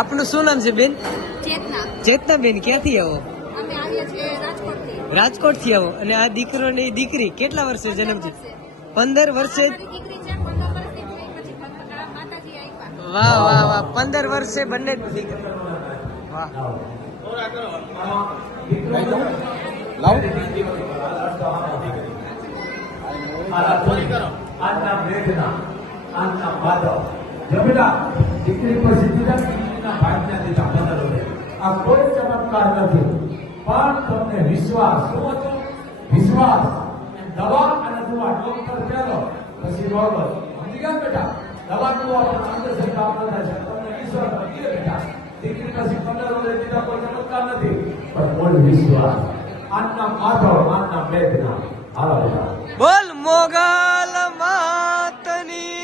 આપનું શું નામ છે બેન? ચેતના. ચેતના બેન ક્યાંથી આવો? રાજકોટથી આવો. અને આ દીકરો ને દીકરી કેટલા વર્ષે જન્મ છે? પંદર વર્ષે વાહ વાહ વાહ. પંદર વર્ષે બંને જ દીકરી. વાહ. દીકરી ભાગના દીધા આ કોઈ ચમત્કાર નથી. પણ તમને વિશ્વાસ, શું હતો વિશ્વાસ. દવા અને દુવા. ડોક્ટર પહેલો પછી નોર્મલ સમજી ગયા બેટા. દવા, દુવા પણ અંધશ્રદ્ધા આપતા છે. તમને વિશ્વાસ નથી બેટા. દીકરી પછી પંદર વર્ષે બીજા કોઈ ચમત્કાર નથી. પણ કોઈ વિશ્વાસ. આજના માધવ આજના મેઘના હાલો બેટા. બોલ.